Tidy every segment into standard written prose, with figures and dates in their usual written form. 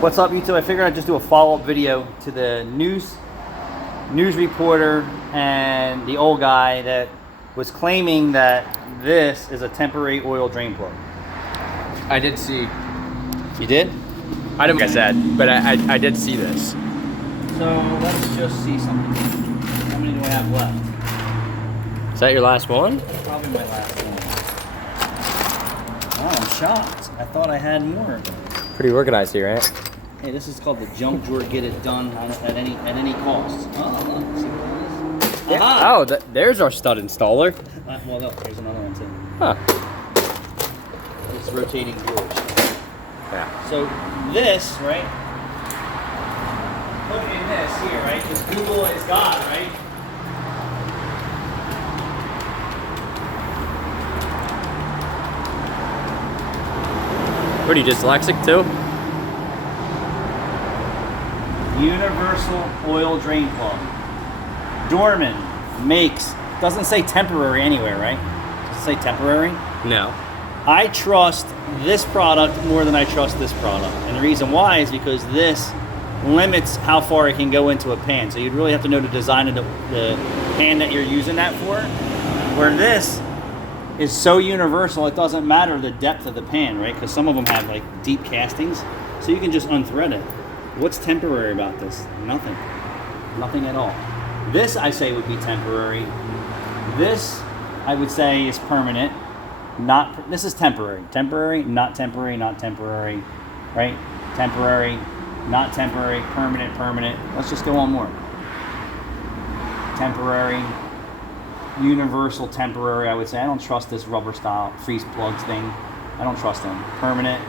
What's up, YouTube? I figured I'd just do a follow-up video to the news reporter and the old guy that was claiming that this is a temporary oil drain plug. I did see. You did? I don't think I said, but I did see this. So let's just see something. How many do I have left? Is that your last one? Probably my last one. Oh, I'm shocked. I thought I had more. Pretty organized here, right? Hey, this is called the junk drawer. Get it done at any cost. Oh, look, see what it is? Yeah. Aha! Oh, there's our stud installer. Well, look, here's another one too. Huh. It's rotating drawers. Yeah. So this, right? Look in this here, right? Because Google is God, right? What are you, dyslexic too? Universal oil drain plug. Dorman makes, doesn't say temporary anywhere, right? Does it say temporary? No. I trust this product more than I trust this product. And the reason why is because this limits how far it can go into a pan. So you'd really have to know the design of the pan that you're using that for. Where this is so universal, it doesn't matter the depth of the pan, right? Because some of them have like deep castings. So you can just unthread it. What's temporary about this? Nothing. Nothing at all. This, I say, would be temporary. This, I would say, is permanent. Not. This is temporary. Temporary, not temporary, not temporary. Right? Temporary, not temporary, permanent, permanent. Let's just go on more. Temporary, universal, temporary, I would say. I don't trust this rubber style freeze plugs thing. I don't trust them. Permanent,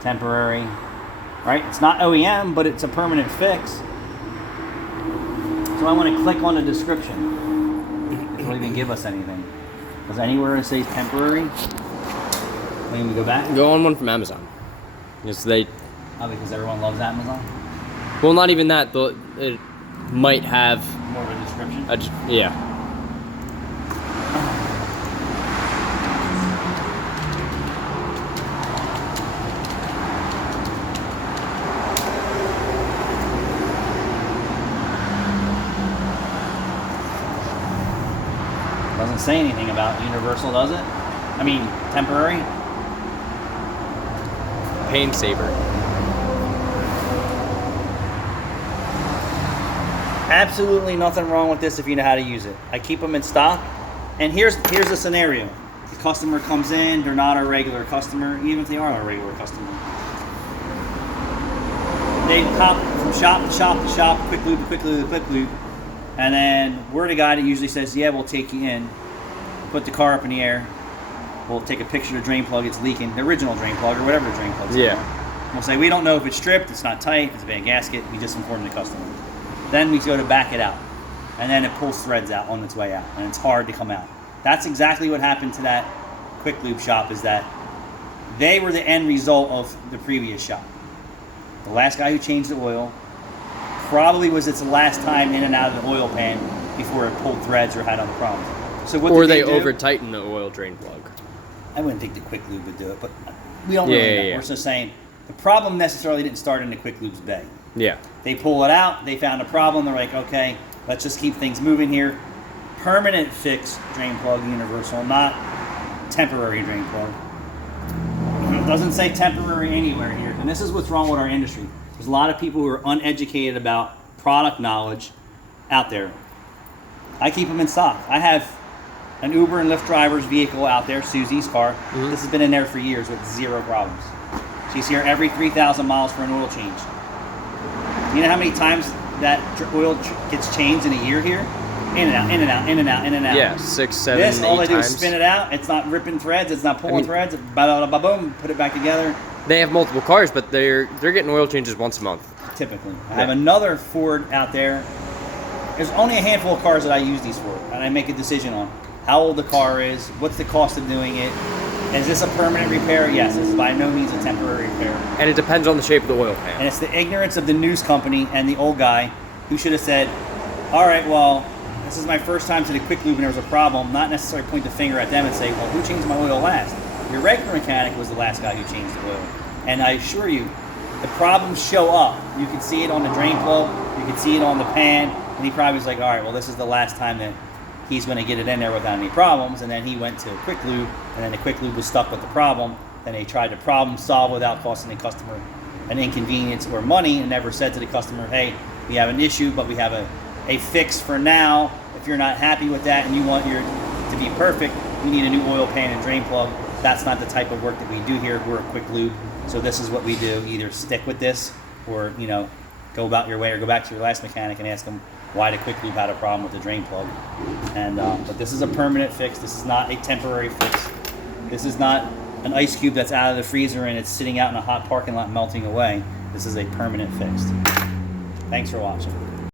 temporary. Right? It's not OEM, but it's a permanent fix. So I want to click on the description. It won't even give us anything. Because anywhere it says temporary, let me go back. Go on one from Amazon. Because because everyone loves Amazon? well, not even that, but it might have More of a description? yeah. Doesn't say anything about universal, does it? I mean, temporary? Pain saver. Absolutely nothing wrong with this if you know how to use it. I keep them in stock. And here's the scenario. The customer comes in, they're not a regular customer, even if they are a regular customer. They hop from shop to shop to shop, quick lube to quick lube to quick lube. And then we're the guy that usually says, yeah, we'll take you in. Put the car up in the air. We'll take a picture of the drain plug, it's leaking, the original drain plug or whatever the drain plug is. Yeah. We'll say, we don't know if it's stripped, it's not tight, it's a bad gasket, we just inform the customer. Then we go to back it out. And then it pulls threads out on its way out. And it's hard to come out. That's exactly what happened to that quick lube shop, is that they were the end result of the previous shop. The last guy who changed the oil probably was its last time in and out of the oil pan before it pulled threads or had other problems. So what Or did they do? over tighten the oil drain plug. I wouldn't think the quick lube would do it, but we don't really know. Yeah. We're just saying the problem necessarily didn't start in the quick lube's bay. Yeah. They pull it out, they found a problem, they're like, okay, let's just keep things moving here. Permanent fix drain plug, universal, not temporary drain plug. It doesn't say temporary anywhere here. And this is what's wrong with our industry. There's a lot of people who are uneducated about product knowledge out there. I keep them in stock. I have an Uber and Lyft driver's vehicle out there, Susie's car. Mm-hmm. This has been in there for years with zero problems. She's here every 3,000 miles for an oil change. You know how many times that oil gets changed in a year here? In and out, in and out, in and out, in and out. Yeah, 6, 7, this, 8 all they do times. is spin it out. It's not ripping threads. It's not pulling threads. Ba-da-da-ba-boom, put it back together. They have multiple cars, but they're getting oil changes once a month. Typically. I have another Ford out there. There's only a handful of cars that I use these for, and I make a decision on how old the car is, what's the cost of doing it. Is this a permanent repair? Yes, this is by no means a temporary repair. And it depends on the shape of the oil pan. And it's the ignorance of the news company and the old guy who should have said, all right, well, this is my first time to the quick lube and there was a problem, not necessarily point the finger at them and say, well, who changed my oil last? Your regular mechanic was the last guy who changed the oil. And I assure you, the problems show up. You can see it on the drain plug, you can see it on the pan, and he probably was like, all right, well, this is the last time that he's going to get it in there without any problems. And then he went to Quick Lube, and then the Quick Lube was stuck with the problem. Then they tried to problem solve without costing the customer an inconvenience or money, and never said to the customer, hey, we have an issue, but we have a fix for now. If you're not happy with that and you want your to be perfect, you need a new oil pan and drain plug. That's not the type of work that we do here. We're a Quick Lube, so this is what we do. Either stick with this, or go about your way, or go back to your last mechanic and ask them why the Quick Lube had a problem with the drain plug. And but this is a permanent fix. This is not a temporary fix. This is not an ice cube that's out of the freezer and it's sitting out in a hot parking lot melting away. This is a permanent fix. Thanks for watching.